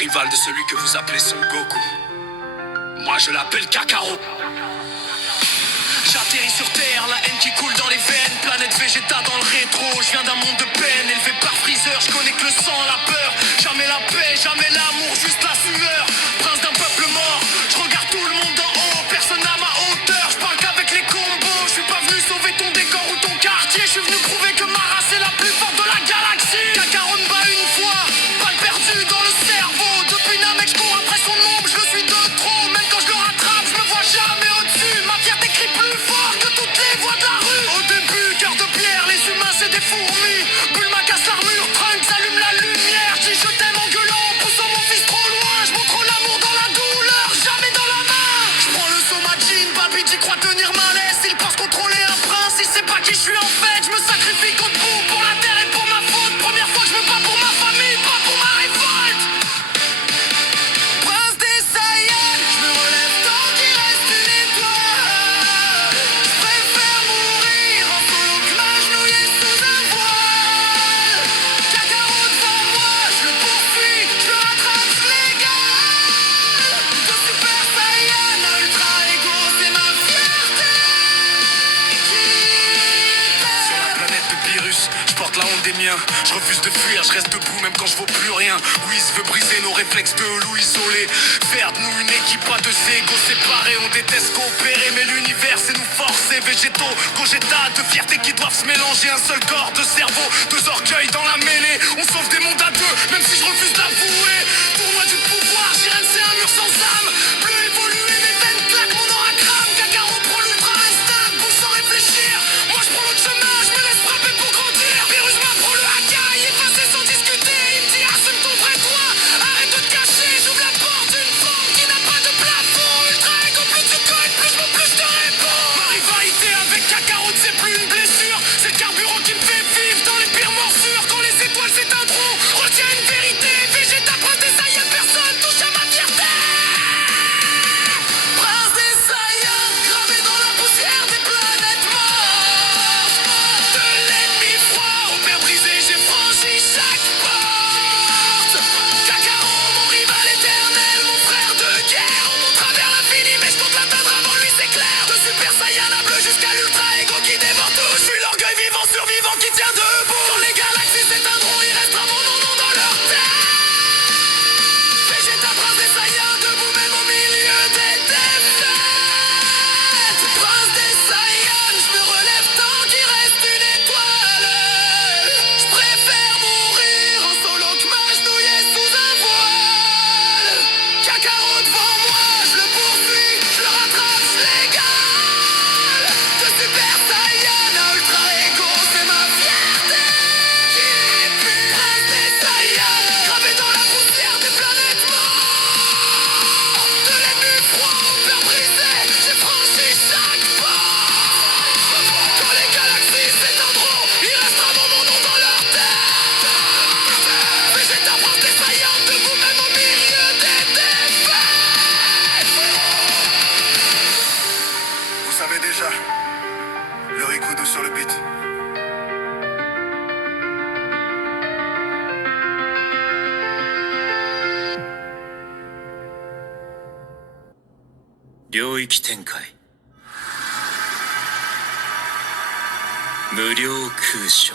rival de celui que vous appelez Son Goku. Moi je l'appelle Kakarot. J'atterris sur Terre, la haine qui coule dans les veines. Planète Vegeta dans le rétro. Je viens d'un monde de peine, élevé par Freezer. Je connais que le sang, la peur. Jamais la paix, jamais l'amour, juste la sueur. Prince d'un peuple mort, je regarde tout le monde d'en haut. Personne à ma hauteur, je parle qu'avec les combos. Je suis pas venu sauver ton décor ou ton quartier. Je suis venu prouver que ma race est la plus forte de la galaxie. Kakarot me bat une fois, balle perdue dans le cerveau. Depuis Namek, je cours après son ombre, je le suis de trop. Même quand je le rattrape, je me vois jamais au-dessus. Ma fierté crie plus fort que toutes les voix de la rue. Au début, cœur de pierre, les humains c'est des fourmis. Bulma casse l'armure, Trunks allume la lumière. Je dis je t'aime en gueulant, en poussant mon fils trop loin. Je montre l'amour dans la douleur, jamais dans la main. Je prends le Somajin, Babidi croit tenir ma laisse. Il pense contrôler un prince, il sait pas qui je suis en fait. Je me sacrifie contre vous, pour la terre et pour ma faute. Première fois que je me bats pour ma famille, pas pour ma révolte. Prince des Saiyans, je me relève tant qu'il reste une étoile. Je préfère mourir en solo que m'agenouiller sous un voile. Kakarot devant moi, je le poursuis, je le rattrape, je l'égale. De Super Saiyan à Ultra Ego, c'est ma fierté qui pèse. Sur la planète de Pyrrhus, je porte la honte des miens. Je refuse de fuir, je reste debout même quand je vaux plus rien. Whis veut briser nos réflexes de loup isolé. Faire de nous une équipe à deux égos séparés. On déteste coopérer mais l'univers c'est nous forcer. Végétaux, Gogeta, deux fiertés qui doivent se mélanger. Un seul corps, deux cerveaux, deux orgueils dans la mêlée. On sauve des mondes à deux, même si je refuse d'avouer. Tournoi du pouvoir, Jiren c'est un mur sans âme. Bleu évolué, mes veines claquent, mon aura crame. Kakarot prend l'ultra instinct, bouge sans réfléchir. Moi je prends l'autre chemin, je me laisse frapper pour grandir. Virus m'apprend le hakaï, effacé sans discuter. Il me dit assume ton vrai toi, arrête de te cacher. J'ouvre la porte d'une forme qui n'a pas de plafond. Ultra ego, plus tu cognes, plus je te réponds. Ma rivalité avec Kakarot c'est plus une blessure. C'est le carburant qui me fait vivre dans les pires morsures. Quand les étoiles s'éteindront, retiens une vérité. Vegeta, prince des Saiyans, personne touche à ma fierté. Prince des Saiyans, gravé dans la poussière des planètes mortes. De l'ennemi froid au père brisé, j'ai franchi chaque porte. Kakarot, mon rival éternel, mon frère de guerre. On monte à vers l'infini, mais je compte l'atteindre avant lui, c'est clair. De Super Saiyan à bleu jusqu'à l'ultra ego qui dévore tout. Je suis l'orgueil vivant, survivant qui tient debout. Quand les galaxies s'éteindront, il restera mon nom dans leur tête. Vegeta, prince des Saiyans, debout même au milieu des défaites. Prince des Saiyans, je me relève tant qu'il reste une étoile. Je préfère mourir en solo que m'agenouiller sous un voile. Kakarot devant moi, je le poursuis, je le rattrape, je l'égale. De Super Saiyan à Ultra Ego, c'est ma fierté qui pue. Prince des Saiyans, gravé dans la poussière des planètes mortes. De l'ennemi froid au père brisé, j'ai franchi chaque porte. Quand les galaxies s'éteindront, il restera mon nom dans leur tête. Vegeta, prince des Saiyans, debout même au milieu des défaites. Vous savez déjà, le Rikudo sur le beat.無料空所